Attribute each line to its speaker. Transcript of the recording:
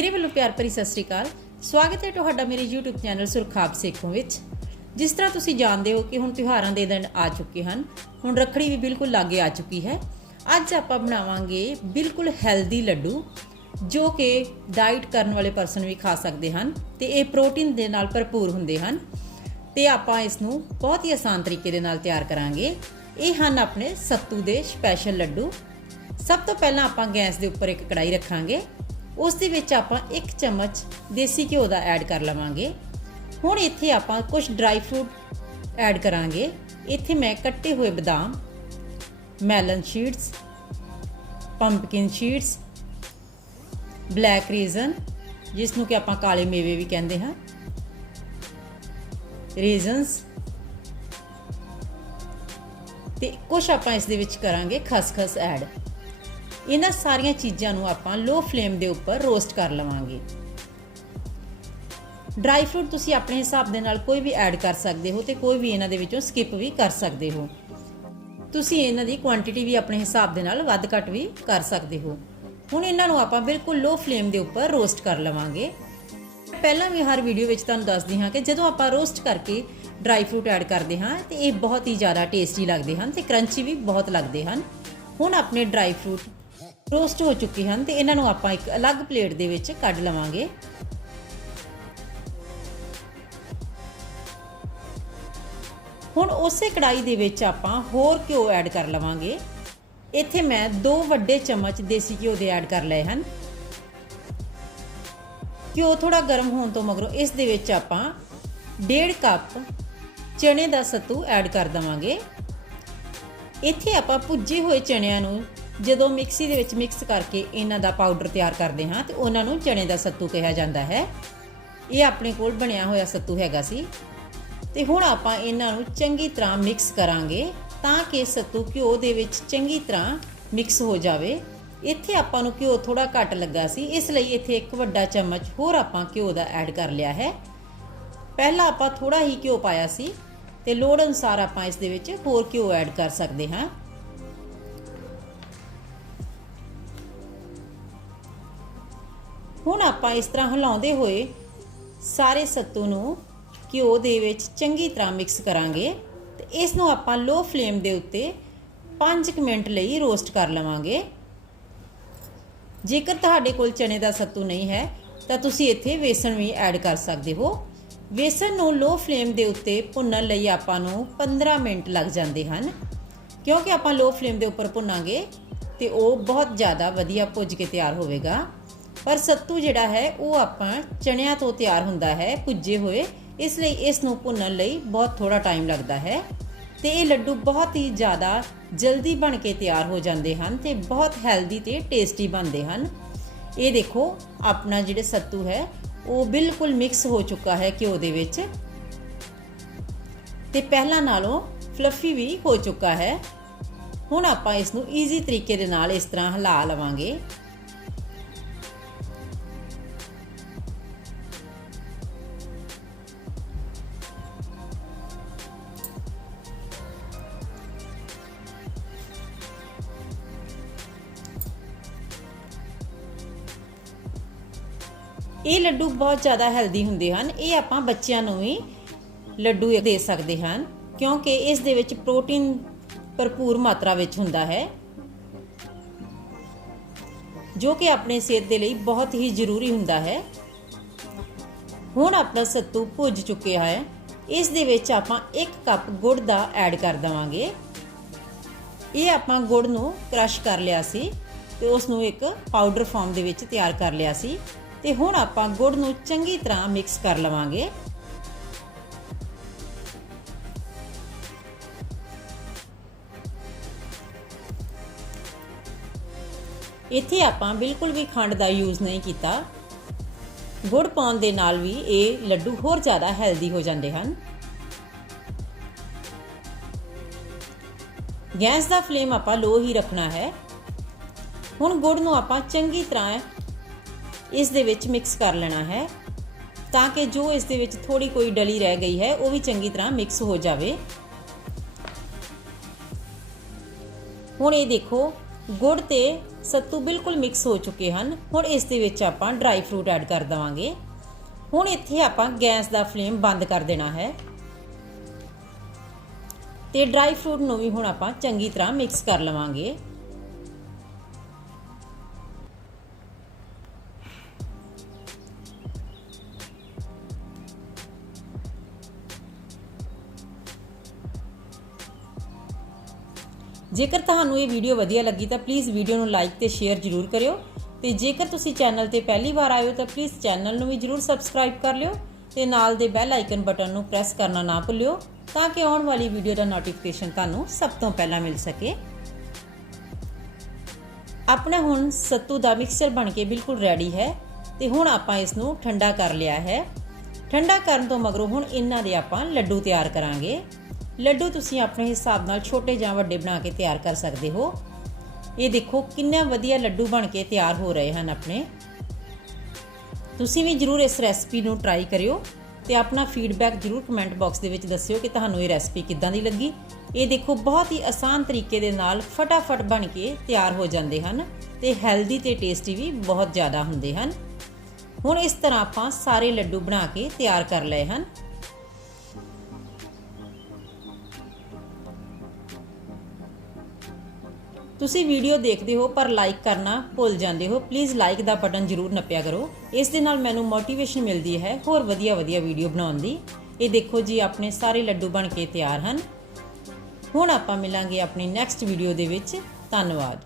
Speaker 1: ਮੇਰੇ ਵੱਲੋਂ ਪਿਆਰ ਭਰੀ ਸਤਿ ਸ੍ਰੀ ਅਕਾਲ। ਸਵਾਗਤ ਹੈ ਤੁਹਾਡਾ ਮੇਰੇ YouTube ਚੈਨਲ ਸੁਰਖਾਬ ਸੇਖੋਂ ਵਿੱਚ। ਜਿਸ ਤਰ੍ਹਾਂ ਤੁਸੀਂ ਜਾਣਦੇ ਹੋ ਕਿ ਹੁਣ ਤਿਉਹਾਰਾਂ ਦੇ ਦਿਨ ਆ ਚੁੱਕੇ ਹਨ, ਹੁਣ ਰੱਖੜੀ ਵੀ ਬਿਲਕੁਲ ਲਾਗੇ ਆ ਚੁੱਕੀ ਹੈ। ਅੱਜ ਆਪਾਂ ਬਣਾਵਾਂਗੇ ਬਿਲਕੁਲ ਹੈਲਦੀ ਲੱਡੂ, ਜੋ ਕਿ ਡਾਈਟ ਕਰਨ ਵਾਲੇ ਪਰਸਨ ਵੀ ਖਾ ਸਕਦੇ ਹਨ ਤੇ ਇਹ ਪ੍ਰੋਟੀਨ ਦੇ ਨਾਲ ਭਰਪੂਰ ਹੁੰਦੇ ਹਨ ਤੇ ਆਪਾਂ ਇਸ ਨੂੰ ਬਹੁਤ ਹੀ ਆਸਾਨ ਤਰੀਕੇ ਦੇ ਨਾਲ ਤਿਆਰ ਕਰਾਂਗੇ। ਇਹ ਹਨ ਆਪਣੇ ਸੱਤੂ ਦੇ ਸਪੈਸ਼ਲ ਲੱਡੂ। ਸਭ ਤੋਂ ਪਹਿਲਾਂ ਆਪਾਂ ਗੈਸ ਦੇ ਉੱਪਰ ਇੱਕ ਕੜਾਈ ਰੱਖਾਂਗੇ। ਉਸ ਦੇ ਵਿੱਚ ਆਪਾਂ 1 ਚਮਚ ਦੇਸੀ ਘਿਓ ਦਾ ਐਡ ਕਰ ਲਵਾਂਗੇ। ਹੁਣ ਇੱਥੇ ਆਪਾਂ ਕੁਝ ਡਰਾਈ ਫਰੂਟ ਐਡ ਕਰਾਂਗੇ। ਇੱਥੇ ਮੈਂ ਕੱਟੇ ਹੋਏ ਬਦਾਮ melon seeds pumpkin seeds black raisin ਜਿਸ ਨੂੰ ਕਿ ਆਪਾਂ ਕਾਲੇ ਮੇਵੇ ਵੀ ਕਹਿੰਦੇ ਹਾਂ ਰੀਜ਼ਨਸ ਤੇ ਕੁਝ ਆਪਾਂ ਇਸ ਦੇ ਵਿੱਚ ਕਰਾਂਗੇ ਖਸਖਸ ਐਡ। ਇਹਨਾਂ ਸਾਰੀਆਂ ਚੀਜ਼ਾਂ ਨੂੰ ਆਪਾਂ ਲੋ ਫਲੇਮ ਦੇ ਉੱਪਰ ਰੋਸਟ ਕਰ ਲਵਾਂਗੇ। ਡਰਾਈ ਫਰੂਟ ਤੁਸੀਂ ਆਪਣੇ ਹਿਸਾਬ ਦੇ ਨਾਲ ਕੋਈ ਵੀ ਐਡ ਕਰ ਸਕਦੇ ਹੋ ਤੇ ਕੋਈ ਵੀ ਇਹਨਾਂ ਦੇ ਵਿੱਚੋਂ ਸਕਿਪ ਵੀ ਕਰ ਸਕਦੇ ਹੋ। ਤੁਸੀਂ ਇਹਨਾਂ ਦੀ ਕੁਆਂਟੀਟੀ ਵੀ ਆਪਣੇ ਹਿਸਾਬ ਦੇ ਨਾਲ ਵੱਧ ਘੱਟ ਵੀ ਕਰ ਸਕਦੇ ਹੋ। ਹੁਣ ਇਹਨਾਂ ਨੂੰ ਆਪਾਂ ਬਿਲਕੁਲ ਲੋ ਫਲੇਮ ਦੇ ਉੱਪਰ ਰੋਸਟ ਕਰ ਲਵਾਂਗੇ। ਪਹਿਲਾਂ ਵੀ ਹਰ ਵੀਡੀਓ ਵਿੱਚ ਤੁਹਾਨੂੰ ਦੱਸਦੀ ਹਾਂ ਕਿ ਜਦੋਂ ਆਪਾਂ ਰੋਸਟ ਕਰਕੇ ਡਰਾਈ ਫਰੂਟ ਐਡ ਕਰਦੇ ਹਾਂ ਤੇ ਇਹ ਬਹੁਤ ਹੀ ਜ਼ਿਆਦਾ ਟੇਸਟੀ ਲੱਗਦੇ ਹਨ ਤੇ ਕਰੰਚੀ ਵੀ ਬਹੁਤ ਲੱਗਦੇ ਹਨ। ਹੁਣ ਆਪਣੇ ਡਰਾਈ ਫਰੂਟ ਰੋਸਟ ਹੋ ਚੁੱਕੇ ਹਨ ਤੇ ਇਹਨਾਂ ਨੂੰ ਆਪਾਂ ਇੱਕ ਅਲੱਗ ਪਲੇਟ ਦੇ ਵਿੱਚ ਕੱਢ ਲਵਾਂਗੇ। ਹੁਣ ਉਸੇ ਕੜਾਈ ਦੇ ਵਿੱਚ ਆਪਾਂ ਹੋਰ ਘਿਓ ਐਡ ਕਰ ਲਵਾਂਗੇ। ਇੱਥੇ ਮੈਂ 2 ਵੱਡੇ ਚਮਚ ਦੇਸੀ ਘਿਓ ਦੇ ਐਡ ਕਰ ਲਏ ਹਨ। ਘਿਓ ਥੋੜਾ ਗਰਮ ਹੋਣ ਤੋਂ ਮਗਰੋਂ ਇਸ ਦੇ ਵਿੱਚ ਆਪਾਂ 1.5 ਕੱਪ ਚਣੇ ਦਾ ਸੱਤੂ ਐਡ ਕਰ ਦਵਾਂਗੇ। ਇੱਥੇ ਆਪਾਂ ਭੁੱਜੇ ਹੋਏ ਚਣਿਆਂ ਨੂੰ ਜਦੋਂ ਮਿਕਸੀ ਦੇ ਵਿੱਚ ਮਿਕਸ ਕਰਕੇ ਇਹਨਾਂ ਦਾ ਪਾਊਡਰ ਤਿਆਰ ਕਰਦੇ ਹਾਂ ਤੇ ਉਹਨਾਂ ਨੂੰ ਚਣੇ ਦਾ ਸੱਤੂ ਕਿਹਾ ਜਾਂਦਾ ਹੈ। ਇਹ ਆਪਣੇ ਕੋਲ ਬਣਿਆ ਹੋਇਆ ਸੱਤੂ ਹੈਗਾ ਸੀ। ਤੇ ਹੁਣ ਆਪਾਂ ਇਹਨਾਂ ਨੂੰ ਚੰਗੀ ਤਰ੍ਹਾਂ ਮਿਕਸ ਕਰਾਂਗੇ ਤਾਂ ਕਿ ਸੱਤੂ ਘਿਓ ਦੇ ਵਿੱਚ ਚੰਗੀ ਤਰ੍ਹਾਂ ਮਿਕਸ ਹੋ ਜਾਵੇ। ਇੱਥੇ ਆਪਾਂ ਨੂੰ ਘਿਓ ਥੋੜਾ ਘੱਟ ਲੱਗਾ ਸੀ, ਇਸ ਲਈ ਇੱਥੇ ਇੱਕ ਵੱਡਾ ਚਮਚ ਹੋਰ ਆਪਾਂ ਘਿਓ ਦਾ ਐਡ ਕਰ ਲਿਆ ਹੈ। ਪਹਿਲਾਂ ਆਪਾਂ ਥੋੜਾ ਹੀ ਘਿਓ ਪਾਇਆ ਸੀ ਤੇ ਲੋੜ ਅਨੁਸਾਰ ਆਪਾਂ ਇਸ ਦੇ ਵਿੱਚ ਹੋਰ ਘਿਓ ਐਡ ਕਰ ਸਕਦੇ ਹਾਂ। ਹੁਣ ਆਪਾਂ ਇਸ ਤਰ੍ਹਾਂ ਹਿਲਾਉਂਦੇ ਹੋਏ ਸਾਰੇ ਸੱਤੂ ਨੂੰ ਘਿਓ ਦੇ ਵਿੱਚ ਚੰਗੀ ਤਰ੍ਹਾਂ ਮਿਕਸ ਕਰਾਂਗੇ ਤੇ ਇਸ ਨੂੰ ਆਪਾਂ ਲੋ ਫਲੇਮ ਦੇ ਉੱਤੇ 5 ਮਿੰਟ ਲਈ ਰੋਸਟ ਕਰ ਲਵਾਂਗੇ। ਜੇਕਰ ਤੁਹਾਡੇ ਕੋਲ ਚਨੇ ਦਾ ਸੱਤੂ ਨਹੀਂ ਹੈ, ਤਾਂ ਤੁਸੀਂ ਇੱਥੇ ਵੇਸਣ ਵੀ ਐਡ ਕਰ ਸਕਦੇ ਹੋ। ਵੇਸਣ ਨੂੰ ਲੋ ਫਲੇਮ ਦੇ ਉੱਤੇ ਭੁੰਨਣ ਲਈ ਆਪਾਂ ਨੂੰ 15 ਮਿੰਟ ਲੱਗ ਜਾਂਦੇ ਹਨ। ਕਿਉਂਕਿ ਆਪਾਂ ਲੋ ਫਲੇਮ ਦੇ ਉੱਪਰ ਭੁੰਨਾਂਗੇ ਤੇ ਉਹ ਬਹੁਤ ਜ਼ਿਆਦਾ ਵਧੀਆ ਭੁੱਜ ਕੇ ਤਿਆਰ ਹੋਵੇਗਾ। ਪਰ ਸੱਤੂ ਜਿਹੜਾ ਹੈ, ਉਹ ਆਪਾਂ ਚਣਿਆਂ ਤੋਂ ਤਿਆਰ ਹੁੰਦਾ ਹੈ, ਭੁੱਜੇ ਹੋਏ। ਇਸ ਲਈ ਇਸ ਨੂੰ ਭੁੰਨਣ ਲਈ ਬਹੁਤ ਥੋੜਾ ਟਾਈਮ ਲੱਗਦਾ ਹੈ। ਤੇ ਇਹ ਲੱਡੂ ਬਹੁਤ ਹੀ ਜ਼ਿਆਦਾ ਜਲਦੀ ਬਣ ਕੇ ਤਿਆਰ ਹੋ ਜਾਂਦੇ ਹਨ ਤੇ ਬਹੁਤ ਹੈਲਦੀ ਤੇ ਟੇਸਟੀ ਬਣਦੇ ਹਨ। ਇਹ ਦੇਖੋ, ਆਪਣਾ ਜਿਹੜੇ ਸੱਤੂ ਹੈ, ਉਹ ਬਿਲਕੁਲ ਮਿਕਸ ਹੋ ਚੁੱਕਾ ਹੈ ਘਿਓ ਦੇ ਵਿੱਚ। ਤੇ ਪਹਿਲਾਂ ਨਾਲੋਂ ਫਲਫੀ ਵੀ ਹੋ ਚੁੱਕਾ ਹੈ। ਹੁਣ ਆਪਾਂ ਇਸ ਨੂੰ ਈਜ਼ੀ ਤਰੀਕੇ ਦੇ ਨਾਲ ਇਸ ਤਰ੍ਹਾਂ ਹਿਲਾ ਲਵਾਂਗੇ। ਇਹ ਲੱਡੂ ਬਹੁਤ ਜ਼ਿਆਦਾ ਹੈਲਦੀ ਹੁੰਦੇ ਹਨ। ਇਹ ਆਪਾਂ ਬੱਚਿਆਂ ਨੂੰ ਵੀ ਲੱਡੂ ਦੇ ਸਕਦੇ ਹਨ, ਕਿਉਂਕਿ ਇਸ ਦੇ ਵਿੱਚ ਪ੍ਰੋਟੀਨ ਭਰਪੂਰ ਮਾਤਰਾ ਵਿੱਚ ਹੁੰਦਾ ਹੈ, ਜੋ ਕਿ ਆਪਣੇ ਸਿਹਤ ਦੇ ਲਈ ਬਹੁਤ ਹੀ ਜ਼ਰੂਰੀ ਹੁੰਦਾ ਹੈ। ਹੁਣ ਆਪਣਾ ਸੱਤੂ ਭੁੱਜ ਚੁੱਕਿਆ ਹੈ। ਇਸ ਦੇ ਵਿੱਚ ਆਪਾਂ 1 ਕੱਪ ਗੁੜ ਦਾ ਐਡ ਕਰ ਦਵਾਂਗੇ। ਇਹ ਆਪਾਂ ਗੁੜ ਨੂੰ ਕ੍ਰਸ਼ ਕਰ ਲਿਆ ਸੀ ਤੇ ਉਸ ਨੂੰ ਇੱਕ ਪਾਊਡਰ ਫਾਰਮ ਦੇ ਵਿੱਚ ਤਿਆਰ ਕਰ ਲਿਆ ਸੀ। ਤੇ ਹੁਣ ਆਪਾਂ ਗੁੜ ਨੂੰ ਚੰਗੀ ਤਰ੍ਹਾਂ ਮਿਕਸ ਕਰ ਲਵਾਂਗੇ। ਇੱਥੇ ਆਪਾਂ ਬਿਲਕੁਲ ਵੀ ਖੰਡ ਦਾ ਯੂਜ਼ ਨਹੀਂ ਕੀਤਾ। ਗੁੜ ਪਾਉਣ ਦੇ ਨਾਲ ਵੀ ਇਹ ਲੱਡੂ ਹੋਰ ਜ਼ਿਆਦਾ ਹੈਲਦੀ ਹੋ ਜਾਂਦੇ ਹਨ। ਗੈਸ ਦਾ ਫਲੇਮ ਆਪਾਂ ਲੋ ਹੀ ਰੱਖਣਾ ਹੈ। ਹੁਣ ਗੁੜ ਨੂੰ ਆਪਾਂ ਚੰਗੀ ਤਰ੍ਹਾਂ ਇਸ ਦੇ ਵਿੱਚ ਮਿਕਸ ਕਰ ਲੈਣਾ ਹੈ ਤਾਂ ਕਿ ਜੋ ਇਸ ਦੇ ਵਿੱਚ ਥੋੜੀ ਕੋਈ ਡਲੀ ਰਹਿ ਗਈ ਹੈ, ਉਹ ਵੀ ਚੰਗੀ ਤਰ੍ਹਾਂ ਮਿਕਸ ਹੋ ਜਾਵੇ। ਹੁਣ ਇਹ ਦੇਖੋ, ਗੁੜ ਤੇ ਸੱਤੂ ਬਿਲਕੁਲ ਮਿਕਸ ਹੋ ਚੁੱਕੇ ਹਨ। ਹੁਣ ਇਸ ਦੇ ਵਿੱਚ ਆਪਾਂ ਡਰਾਈ ਫਰੂਟ ਐਡ ਕਰ ਦਵਾਂਗੇ। ਹੁਣ ਇੱਥੇ ਆਪਾਂ ਗੈਸ ਦਾ ਫਲੇਮ ਬੰਦ ਕਰ ਦੇਣਾ ਹੈ। ਤੇ ਡਰਾਈ ਫਰੂਟ ਨੂੰ ਵੀ ਹੁਣ ਆਪਾਂ ਚੰਗੀ ਤਰ੍ਹਾਂ ਮਿਕਸ ਕਰ ਲਵਾਂਗੇ। ਜੇਕਰ ਤੁਹਾਨੂੰ ਇਹ ਵੀਡੀਓ ਵਧੀਆ ਲੱਗੀ ਤਾਂ ਪਲੀਜ਼ ਵੀਡੀਓ ਨੂੰ ਲਾਈਕ ਤੇ ਸ਼ੇਅਰ ਜ਼ਰੂਰ ਕਰਿਓ ਤੇ ਜੇਕਰ ਤੁਸੀਂ ਚੈਨਲ ਤੇ ਪਹਿਲੀ ਵਾਰ ਆਏ ਹੋ ਤਾਂ ਪਲੀਜ਼ ਚੈਨਲ ਨੂੰ ਵੀ ਜ਼ਰੂਰ ਸਬਸਕ੍ਰਾਈਬ ਕਰ ਲਿਓ ਤੇ ਨਾਲ ਦੇ ਬੈਲ ਆਈਕਨ ਬਟਨ ਨੂੰ ਪ੍ਰੈਸ ਕਰਨਾ ਨਾ ਭੁੱਲਿਓ ਤਾਂ ਕਿ ਆਉਣ ਵਾਲੀ ਵੀਡੀਓ ਦਾ ਨੋਟੀਫਿਕੇਸ਼ਨ ਤੁਹਾਨੂੰ ਸਭ ਤੋਂ ਪਹਿਲਾਂ ਮਿਲ ਸਕੇ। ਆਪਣਾ ਹੁਣ ਸੱਤੂ ਦਾ ਮਿਕਸਚਰ ਬਣ ਕੇ ਬਿਲਕੁਲ ਰੈਡੀ ਹੈ ਤੇ ਹੁਣ ਆਪਾਂ ਇਸ ਨੂੰ ਠੰਡਾ ਕਰ ਲਿਆ ਹੈ। ਠੰਡਾ ਕਰਨ ਤੋਂ ਮਗਰੋਂ ਹੁਣ ਇਹਨਾਂ ਦੇ ਆਪਾਂ ਲੱਡੂ ਤਿਆਰ ਕਰਾਂਗੇ। ਲੱਡੂ ਤੁਸੀਂ ਆਪਣੇ ਹਿਸਾਬ ਨਾਲ ਛੋਟੇ ਜਾਂ ਵੱਡੇ ਬਣਾ ਕੇ ਤਿਆਰ ਕਰ ਸਕਦੇ ਹੋ। ਇਹ ਦੇਖੋ ਕਿੰਨੇ ਵਧੀਆ ਲੱਡੂ ਬਣ ਕੇ ਤਿਆਰ ਹੋ ਰਹੇ ਹਨ ਆਪਣੇ। ਤੁਸੀਂ ਵੀ ਜਰੂਰ ਇਸ ਰੈਸਪੀ ਨੂੰ ਟਰਾਈ ਕਰਿਓ ਤੇ ਆਪਣਾ ਫੀਡਬੈਕ ਜਰੂਰ ਕਮੈਂਟ ਬਾਕਸ ਦੇ ਵਿੱਚ ਦੱਸਿਓ ਕਿ ਤੁਹਾਨੂੰ ਇਹ ਰੈਸਪੀ ਕਿੱਦਾਂ ਦੀ ਲੱਗੀ। ਇਹ ਦੇਖੋ ਬਹੁਤ ਹੀ ਆਸਾਨ ਤਰੀਕੇ ਦੇ ਨਾਲ ਫਟਾਫਟ ਬਣ ਕੇ ਤਿਆਰ ਹੋ ਜਾਂਦੇ ਹਨ ਤੇ ਹੈਲਦੀ ਤੇ ਟੇਸਟੀ ਵੀ ਬਹੁਤ ਜ਼ਿਆਦਾ ਹੁੰਦੇ ਹਨ। ਹੁਣ ਇਸ ਤਰ੍ਹਾਂ ਆਪਾਂ ਸਾਰੇ ਲੱਡੂ ਬਣਾ ਕੇ ਤਿਆਰ ਕਰ ਲਏ ਹਨ। ਤੁਸੀਂ ਵੀਡੀਓ ਦੇਖਦੇ ਹੋ ਪਰ ਲਾਈਕ ਕਰਨਾ ਭੁੱਲ ਜਾਂਦੇ ਹੋ ਪਲੀਜ਼ ਲਾਈਕ ਦਾ ਬਟਨ ਜ਼ਰੂਰ ਨੱਪਿਆ ਕਰੋ। ਇਸ ਦੇ ਨਾਲ ਮੈਨੂੰ ਮੋਟੀਵੇਸ਼ਨ ਮਿਲਦੀ ਹੈ ਹੋਰ ਵਧੀਆ ਵਧੀਆ ਵੀਡੀਓ ਬਣਾਉਣ ਦੀ। ਇਹ ਦੇਖੋ ਜੀ, ਆਪਣੇ ਸਾਰੇ ਲੱਡੂ ਬਣ ਕੇ ਤਿਆਰ ਹਨ। ਹੁਣ ਆਪਾਂ ਮਿਲਾਂਗੇ ਆਪਣੀ ਨੈਕਸਟ ਵੀਡੀਓ ਦੇ ਵਿੱਚ। ਧੰਨਵਾਦ।